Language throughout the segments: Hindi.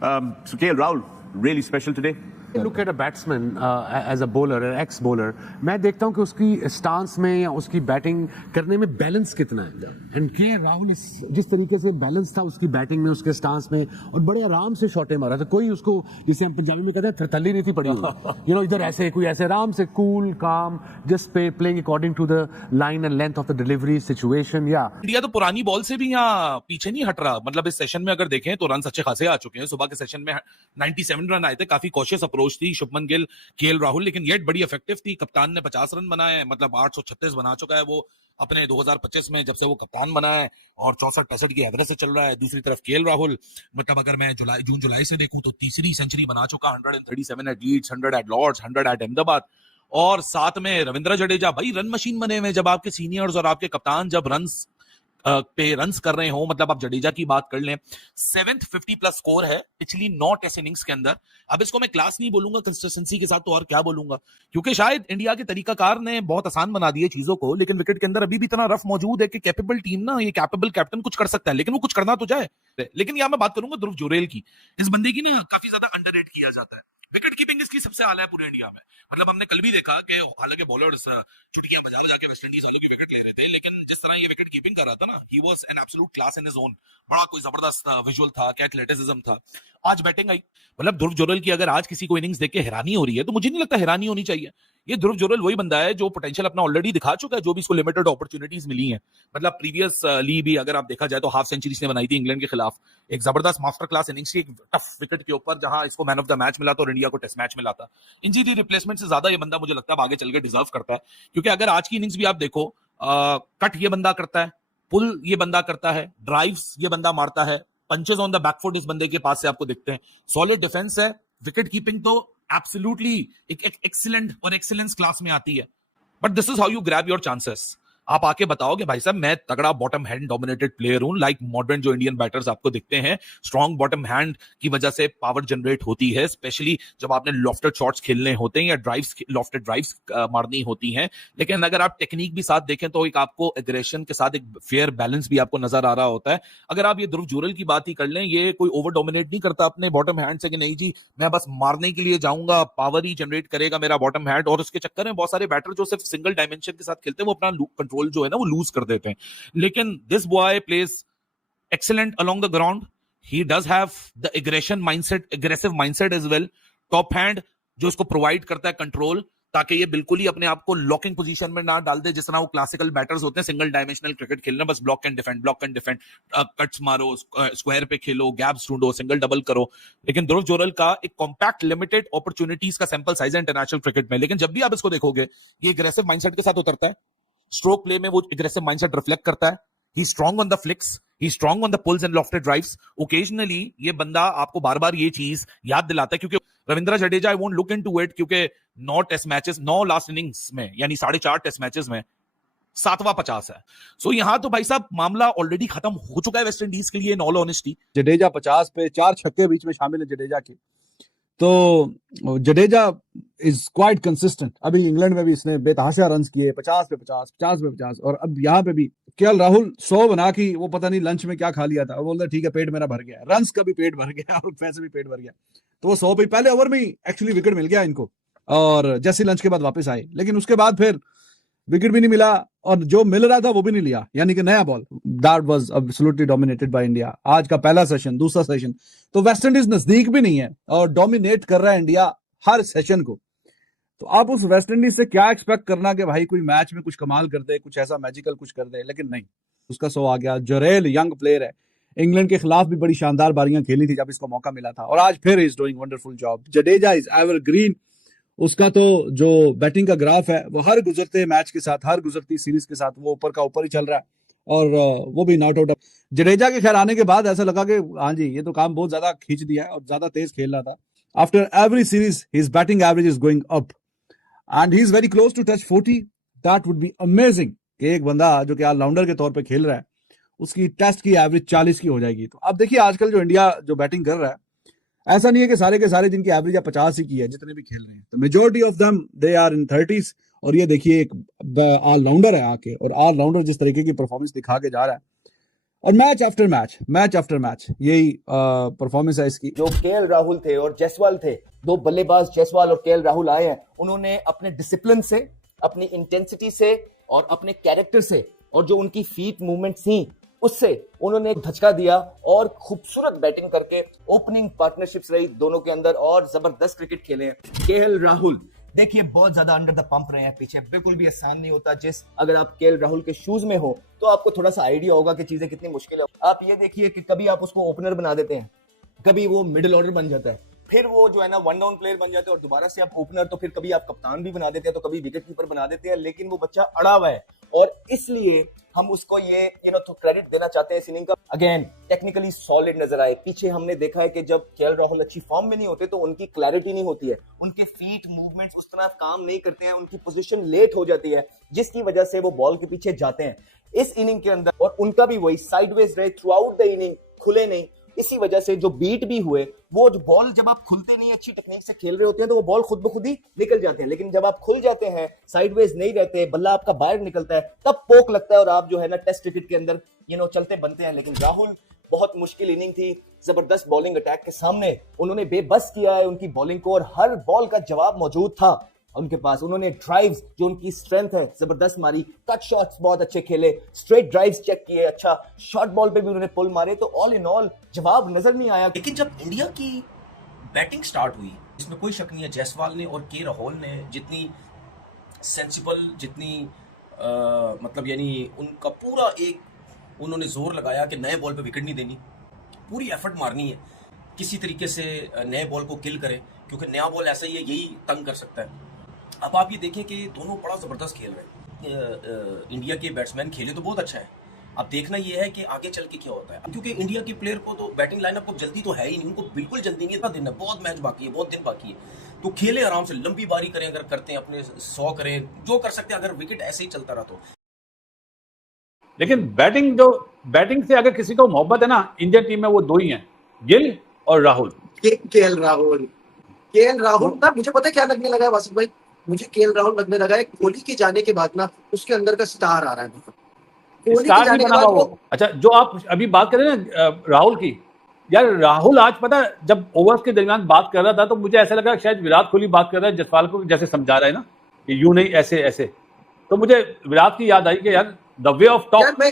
So KL Rahul, really special today. Look at a batsman as a bowler, an ex-bowler. मैं देखता हूँ कि उसकी स्टांस में या उसकी बैटिंग करने में बैलेंस कितना है. एंड के राहुल जिस तरीके से बैलेंस था उसकी बैटिंग में, उसके स्टांस में, और बड़े आराम से शॉटे मारा था. कोई उसको, जिसे हम पंजाबी में कहते हैं, थरथली नहीं थी पड़ी हुई. इधर ऐसे कोई ऐसे आराम से कूल काम, just playing according to the line and length of the delivery situation. या इंडिया तो पुरानी बॉल से भी यहाँ पीछे नहीं हट रहा. मतलब इस सेशन में अगर देखें तो रन अच्छे खासे आ चुके हैं. सुबह के सेशन में 97 रन आए थे. काफी कॉशियस अप्रोच थी शुभमन गिल, केएल राहुल, लेकिन येट बड़ी इफेक्टिव थी. कप्तान ने 50 रन बनाए, मतलब 836 बना चुका है वो अपने 2025 में, जब से वो कप्तान बना है, और 64-65 की एवरेज से चल रहा है. दूसरी तरफ केएल राहुल, मतलब अगर मैं जून जुलाई से देखूं तो तीसरी सेंचुरी बना चुका. 137 at Leeds, 100 at Lord's, 100 at Ahmedabad, और साथ में रविंद्र जडेजा. भाई रन मशीन बने हुए. जब आपके सीनियर्स और आपके कप्तान जब रन्स पे रन्स कर रहे हो, मतलब आप जडेजा की बात कर लें, 7th 50 प्लस स्कोर है पिछली 9 टेस्ट इनिंग्स के अंदर. अब इसको मैं क्लास नहीं बोलूंगा कंसिस्टेंसी के साथ, तो और क्या बोलूंगा, क्योंकि शायद इंडिया के तरीकाकार ने बहुत आसान बना दिए चीजों को, लेकिन विकेट के अंदर अभी भी इतना रफ मौजूद है कि कैपेबल टीम ना, ये कैपेबल कैप्टन कुछ कर सकता है, लेकिन वो कुछ करना तो जाए. लेकिन यहां मैं बात करूंगा ध्रुव जुरेल की. इस बंदे की ना काफी ज्यादा अंडररेट किया जाता है. विकेट कीपिंग इसकी सबसे आला है पूरे इंडिया में. मतलब हमने कल भी देखा कि हालांकि बॉलर्स छुट्टियां बजा बजा के वेस्ट इंडीज वालों की विकेट ले रहे थे, लेकिन जिस तरह ये विकेट कीपिंग कर रहा था ना, he was an absolute class in his own. बड़ा कोई जबरदस्त विजुअल था, क्या एथलेटिसिज्म था. आज बैटिंग आई. मतलब ध्रुव जुरेल की अगर आज किसी को इनिंग्स देख के हैरानी हो रही है, तो मुझे नहीं लगता हैरानी होनी चाहिए. ये ध्रुव जुरेल वही बंदा है जो पोटेंशियल अपना ऑलरेडी दिखा चुका है, जो भी इसको लिमिटेड अपॉर्चुनिटीज मिली हैं. मतलब प्रीवियस ली भी अगर आप देखा जाए तो हाफ सेंचुरी इसने बनाई थी इंग्लैंड के खिलाफ. एक जबरदस्त मास्टर क्लास इनिंग्स की, एक टफ विकेट के ऊपर, जहां इसको मैन ऑफ द मैच मिला था और इंडिया को टेस्ट मैच मिला था. इंजरी रिप्लेसमेंट से ज्यादा ये बंदा मुझे लगता है आगे चल के डिजर्व करता है, क्योंकि अगर आज की इनिंग्स भी आप देखो, कट ये बंदा करता है, पुल ये बंदा करता है, ड्राइव्स ये बंदा मारता है, पंचेस ऑन द बैकफुट इस बंदे के पास से आपको दिखते हैं. सॉलिड डिफेंस है. विकेट कीपिंग तो एब्सोल्युटली एक एक्सीलेंट और एक्सीलेंस क्लास में आती है. But this is how you grab your chances. आप आके बताओगे भाई साहब मैं तगड़ा बॉटम हैंड डोमिनेटेड प्लेयर हूं, लाइक मॉडर्न जो इंडियन बैटर्स आपको दिखते हैं. स्ट्रॉन्ग बॉटम हैंड की वजह से पावर जनरेट होती है, स्पेशली जब आपने लॉफ्टेड शॉट्स खेलने होते हैं या ड्राइव्स, लॉफ्टेड ड्राइव्स मारनी होती हैं. लेकिन अगर आप टेक्निक भी साथ देखें तो एक आपको एग्रेशन के साथ एक फेयर बैलेंस भी आपको नजर आ रहा होता है. अगर आप ये ध्रुव जुरेल की बात ही कर लें, ये कोई ओवर डोमिनेट नहीं करता अपने बॉटम हैंड से कि नहीं जी मैं बस मारने के लिए जाऊंगा, पावर ही जनरेट करेगा मेरा बॉटम हैंड. और उसके चक्कर में बहुत सारे बैटर जो सिर्फ सिंगल डायमेंशन के साथ खेलते हैं, वो अपना कंट्रोल जो है ना वो लूज कर देते हैं. लेकिन this boy plays excellent along the ground. He does have the aggression mindset, aggressive mindset as well. Top hand जो इसको प्रोवाइड करता है कंट्रोल, ताकि ये बिल्कुल ही अपने आप को लॉकिंग पोजीशन में ना डाल दे, जिस तरह वो क्लासिकल बैटर्स होते हैं सिंगल डायमेंशनल क्रिकेट खेलना, बस block and defend, block and defend, cuts मारो, स्क्वायर पे खेलो, गैप्स ढूंढो, सिंगल डबल करो. लेकिन ध्रुव जुरेल का एक कॉम्पैक्ट लिमिटेड अपॉर्चुनिटीज का सैंपल साइज है इंटरनेशनल क्रिकेट में. लेकिन जब भी आप इसको देखोगे, ये एग्रेसिव माइंडसेट के साथ उतरता है. स्ट्रोक प्ले में वो एग्रेसिव माइंडसेट रिफ्लेक्ट करता है. He strong on the flicks, he strong on the pulls and lofted drives. Occasionally ये बंदा आपको बार बार ये चीज याद दिलाता है, क्योंकि Ravindra Jadeja I won't look into it, क्योंकि 9 टेस्ट मैचेस, 9 लास्ट इनिंग्स में, यानी 4.5 टेस्ट मैचेस में 7वां 50 है. सो यहां तो भाई साहब मामला ऑलरेडी खत्म हो चुका है वेस्ट इंडीज के लिए, इन ऑल ऑनेस्टी. जडेजा 50 पे 4 छक्के बीच में शामिल है जडेजा के. तो जडेजा इज क्वाइट कंसिस्टेंट. अभी इंग्लैंड में भी इसने बेतहाशा रन किए, 50 पे 50, 50 पे 50, और अब यहाँ पे भी केएल राहुल 100 बना की, वो पता नहीं लंच में क्या खा लिया था, वो बोलता ठीक है पेट मेरा भर गया, रन्स का भी पेट भर गया और पैसे भी पेट भर गया. तो वो 100 पे पहले ओवर में ही एक्चुअली विकेट मिल गया इनको, और जैसे लंच के बाद वापस आए, लेकिन उसके बाद फिर विकेट भी नहीं मिला, और जो मिल रहा था वो भी नहीं लिया, यानी कि नया ball. That was absolutely dominated by India. आज का पहला सेशन, दूसरा सेशन तो वेस्ट इंडीज नजदीक भी नहीं है और डोमिनेट कर रहा है इंडिया हर सेशन को. तो आप उस वेस्ट इंडीज से क्या एक्सपेक्ट करना कि भाई कोई मैच में कुछ कमाल कर दे, कुछ ऐसा मैजिकल कुछ कर दे, लेकिन नहीं, उसका 100 आ गया. जुरेल यंग प्लेयर है, इंग्लैंड के खिलाफ भी बड़ी शानदार बारियां खेली थी जब इसको मौका मिला था, और आज फिर is doing wonderful job. Jadeja is evergreen. उसका तो जो बैटिंग का ग्राफ है वो हर गुजरते मैच के साथ, हर गुजरती सीरीज के साथ वो ऊपर का ऊपर ही चल रहा है, और वो भी नॉट आउट. जडेजा के खैर आने के बाद ऐसा लगा कि हाँ जी ये तो काम बहुत ज्यादा खींच दिया है और ज्यादा तेज खेल रहा था. After every series his batting average is going up and he is very close to touch 40. That would be amazing कि एक बंदा जो कि ऑलराउंडर के तौर पे खेल रहा है, उसकी टेस्ट की एवरेज 40 की हो जाएगी. तो अब देखिए आजकल जो इंडिया जो बैटिंग कर रहा है, ऐसा नहीं है कि सारे के सारे जिनकी एवरेज या 50 ही की है जितने भी खेल रहे हैं, तो majority of them they are in 30s. और ये देखिए एक ऑलराउंडर है आके, और ऑलराउंडर जिस तरीके की परफॉर्मेंस दिखा के जा रहा है, और मैच आफ्टर मैच यही परफॉर्मेंस है इसकी। जो केएल राहुल थे और जायसवाल थे, दो बल्लेबाज जायसवाल और केएल राहुल आए हैं, उन्होंने अपने डिसिप्लिन से, अपनी इंटेंसिटी से और अपने कैरेक्टर से और जो उनकी फीट मूवमेंट थी उससे उन्होंने धचका दिया और खूबसूरत बैटिंग करके ओपनिंग पार्टनरशिप्स रही दोनों के अंदर और जबरदस्त क्रिकेट खेले हैं। केएल राहुल देखिए बहुत ज्यादा अंडर द पंप रहे हैं पीछे, बिल्कुल भी आसान नहीं होता। अगर आप केएल राहुल के शूज में हो तो आपको थोड़ा सा आइडिया होगा कि चीजें कितनी मुश्किल है। आप ये देखिए कि कभी आप उसको ओपनर बना देते हैं, कभी वो मिडिल ऑर्डर बन जाता है, फिर वो जो है ना वन डाउन प्लेयर बन जाते हैं और दोबारा से आप ओपनर, तो फिर कभी आप कप्तान भी बना देते हैं, तो कभी विकेट कीपर बना देते हैं, लेकिन वो बच्चा अड़ा हुआ है और इसलिए हम उसको ये तो क्रेडिट देना चाहते हैं इस इनिंग का। अगेन टेक्निकली सॉलिड नजर आए। पीछे हमने देखा है कि जब केएल राहुल अच्छी फॉर्म में नहीं होते तो उनकी क्लैरिटी नहीं होती है, उनके फीट मूवमेंट्स उस तरह काम नहीं करते हैं, उनकी पोजीशन लेट हो जाती है जिसकी वजह से वो बॉल के पीछे जाते हैं इस इनिंग के अंदर। और उनका भी वही साइडवेज रहे थ्रू आउट द इनिंग, खुले नहीं, इसी वजह से जो बीट भी हुए, वो जो बॉल जब आप खुलते नहीं अच्छी टेक्निक से खेल रहे होते हैं तो वो बॉल खुद ब खुद ही निकल जाते हैं, लेकिन जब आप खुल जाते हैं, साइडवेज नहीं रहते, बल्ला आपका बाहर निकलता है, तब पोक लगता है और आप जो है ना टेस्ट क्रिकेट के अंदर चलते बनते हैं। लेकिन राहुल बहुत मुश्किल इनिंग थी, जबरदस्त बॉलिंग अटैक के सामने उन्होंने बेबस किया है उनकी बॉलिंग को और हर बॉल का जवाब मौजूद था उनके पास। उन्होंने ड्राइव्स जो उनकी स्ट्रेंथ है जबरदस्त मारी, कट शॉट्स बहुत अच्छे खेले, स्ट्रेट ड्राइव्स चेक किए, अच्छा शॉर्ट बॉल पे भी उन्होंने पुल मारे, तो ऑल इन ऑल जवाब नजर नहीं आया। लेकिन जब इंडिया की बैटिंग स्टार्ट हुई, इसमें कोई शक नहीं है, जायसवाल ने और के राहुल ने जितनी सेंसिबल, जितनी मतलब यानी उनका पूरा एक उन्होंने जोर लगाया कि नए बॉल पे विकेट नहीं देनी, पूरी एफर्ट मारनी है, किसी तरीके से नए बॉल को किल करें, क्योंकि नया बॉल ऐसा ही है, यही तंग कर सकता है। अब आप ये देखें कि दोनों बड़ा ज़बरदस्त खेल रहे हैं। इंडिया के बैट्समैन खेले तो बहुत अच्छा है, अब देखना ये है कि आगे चल के क्या होता है, क्योंकि इंडिया के प्लेयर को तो बैटिंग लाइनअप को जल्दी तो है ही नहीं, उनको बिल्कुल जल्दी नहीं है, दिन है, बहुत मैच बाकी है, बहुत दिन बाकी है, तो खेले आराम से, लंबी बारी करें, अगर करते हैं अपने 100 करें, जो कर सकते हैं, अगर विकेट ऐसे ही चलता रहा तो। लेकिन बैटिंग से अगर किसी को मोहब्बत है ना इंडियन टीम में, वो दो ही हैं, गिल और राहुल। केएल राहुल ना, मुझे पता है क्या लगने लगा है वासिफ भाई, मुझे केएल राहुल लगने लगा है कोहली के जाने के बाद ना उसके अंदर का स्टार आ रहा है, कोहली के जाने के बाद वो। अच्छा, जो आप अभी बात कर रहे हैं ना राहुल की, यार राहुल आज पता है जब ओवर्स के दरमियान बात कर रहा था तो मुझे ऐसा लगा शायद विराट कोहली बात कर रहा है, जायसवाल को जैसे समझा रहा है ना कि यूं नहीं ऐसे ऐसे, तो मुझे विराट की याद आई कि यार द वे ऑफ टॉक।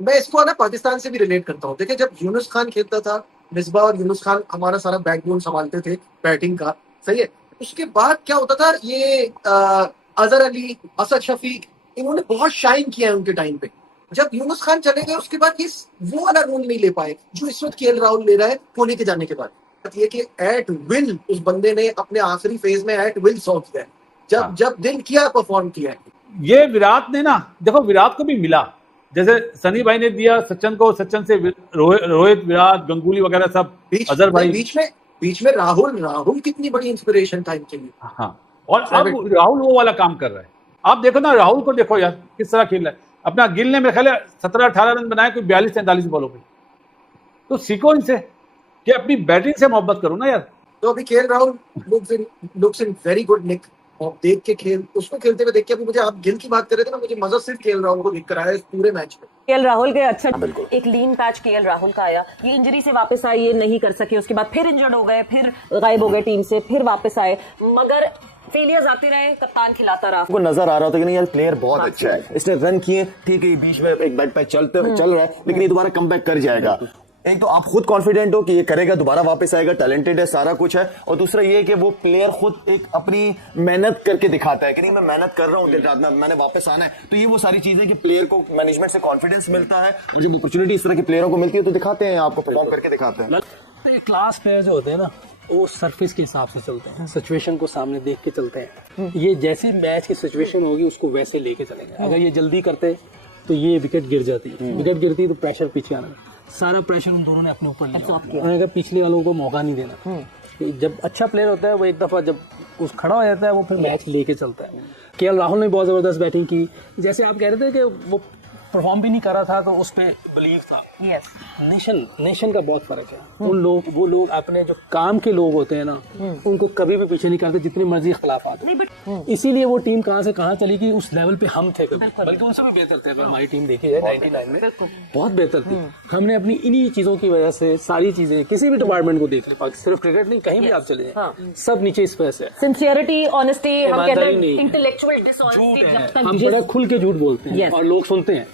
मैं इसको ना पाकिस्तान से भी रिलेट करता हूँ। देखिए जब यूनुस खान खेलता था, मिसबा और यूनुस खान हमारा सारा बैकबोन संभालते थे बैटिंग का, सही है, उसके बाद क्या होता था, ये अजहर अली, असद शफीक, इन्होंने बहुत शाइन किया है उनके टाइम पे। जब यूनुस खान चले गए उसके बाद ये वो वाला रोल नहीं ले पाए जो इस वक्त केएल राहुल ले रहा है कोहली के जाने के बाद। ये कि एट विल उस बंदे ने अपने आखिरी फेज में एट विल सॉ किया है, जब दिल किया परफॉर्म किया है। ये विराट ने ना, देखो विराट को भी मिला, जैसे सनी भाई ने दिया सचिन को, सचिन से रोहित, विराट, गंगुली वगैरह सब, अजहर भाई, बीच में राहुल कितनी बड़ी इंस्पिरेशन था इनके लिए। हाँ, और अब राहुल वो वाला काम कर रहा है। आप देखो ना राहुल को, देखो यार किस तरह खेल रहा है। अपना गिल ने मेरे ख्याल 17-18 रन बनाए कोई 42-43 बॉलों पे, तो सीखो इनसे कि अपनी बैटिंग से मोहब्बत करो ना यार। तो अभी KL Rahul looks in very good nick, और देख के खेल, उसको खेलते हुए देख के, अभी मुझे आप गिल की बात कर रहे थे ना, मुझे मजा सिर्फ केएल राहुल को दिख कर आया इस पूरे मैच में। केएल राहुल के अच्छा एक लीन पैच केएल राहुल का आया, ये इंजरी से वापस आए, ये नहीं कर सके, उसके बाद फिर इंजर्ड हो गए, फिर गायब हो गए टीम से, फिर वापस आए, मगर फेलियर्स आते रहे, कप्तान खिलाता रहा। को नजर आ रहा था कि नहीं यार प्लेयर बहुत अच्छा है, इसने रन किए, ठीक है, बीच में एक बैट पे चल रहा है, लेकिन ये दोबारा कमबैक कर जाएगा। एक तो आप खुद कॉन्फिडेंट हो कि ये करेगा, दोबारा वापस आएगा, टैलेंटेड है, सारा कुछ है, और दूसरा ये कि वो प्लेयर खुद एक अपनी मेहनत करके दिखाता है कि नहीं मैं मेहनत कर रहा हूँ दिन रात में, मैंने वापस आना है। तो ये वो सारी चीजें कि प्लेयर को मैनेजमेंट से कॉन्फिडेंस मिलता है, और जब अपॉर्चुनिटी इस तरह के प्लेयरों को मिलती है तो दिखाते हैं, आपको परफॉर्म करके दिखाते हैं। तो ये क्लास प्लेयर जो होते हैं ना, वो सरफेस के हिसाब से चलते हैं, सिचुएशन को सामने देख के चलते हैं। ये जैसी मैच की सिचुएशन होगी उसको वैसे लेके चलेंगे। अगर ये जल्दी करते तो ये विकेट गिर जाती है, विकेट गिरती तो प्रेशर पीछे आना, सारा प्रेशर उन दोनों ने अपने ऊपर लिया। उन्होंने पिछले वालों को मौका नहीं देना। जब अच्छा प्लेयर होता है वो एक दफा जब उस खड़ा हो जाता है वो फिर मैच लेके चलता है। केएल राहुल ने बहुत जबरदस्त बैटिंग की, जैसे आप कह रहे थे कि वो परफॉर्म भी नहीं कर रहा था तो उस पे बिलीव था। यस, नेशन का बहुत फर्क है। उन लोग, वो लोग अपने जो काम के लोग होते हैं ना, उनको कभी भी पीछे नहीं करते जितनी मर्जी इख्तलाफात हो। इसीलिए वो टीम कहाँ से कहाँ चली गई, उस लेवल पे हम थे कभी, बल्कि उनसे भी बेहतर थे। अगर हमारी टीम देखी जाए 99 में बहुत बेहतर थी। हमने अपनी इन्हीं चीजों की वजह से सारी चीजें, किसी भी डिपार्टमेंट को देख ले, सिर्फ क्रिकेट नहीं, कहीं भी आप चले जाए, सब नीचे इस वजह से। सिंसियरिटी, ऑनेस्टी, हम कहते ईमानदारी हैं नहीं। इंटेलेक्चुअल डिसऑनेस्टी, जब तक हम बड़ा खुल के झूठ बोलते हैं Yes. और लोग सुनते हैं।